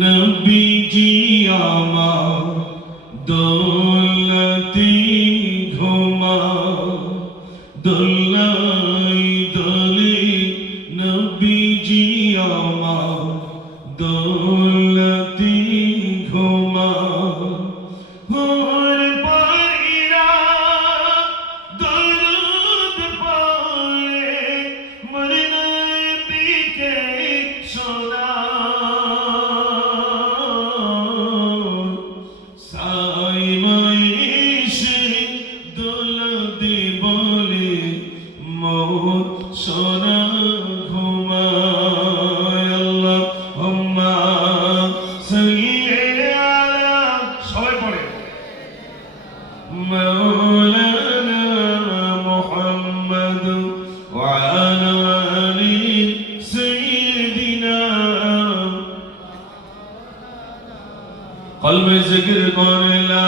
নবীজি আমার দৌলতি ঘুমা দোলাই দোলে নবীজি আমার দৌলতি ঘুমা হোর পায়রা দরুদ পড়ে মরনা বিকে সোনা সোনা ঘুমায় আল্লাহুম্মা সাল্লি আলা সবাই পড়ে মাওলানা মুহাম্মদ ওয়া আলা আলি সাইয়্যিদিনা কলবে জিকির করে লা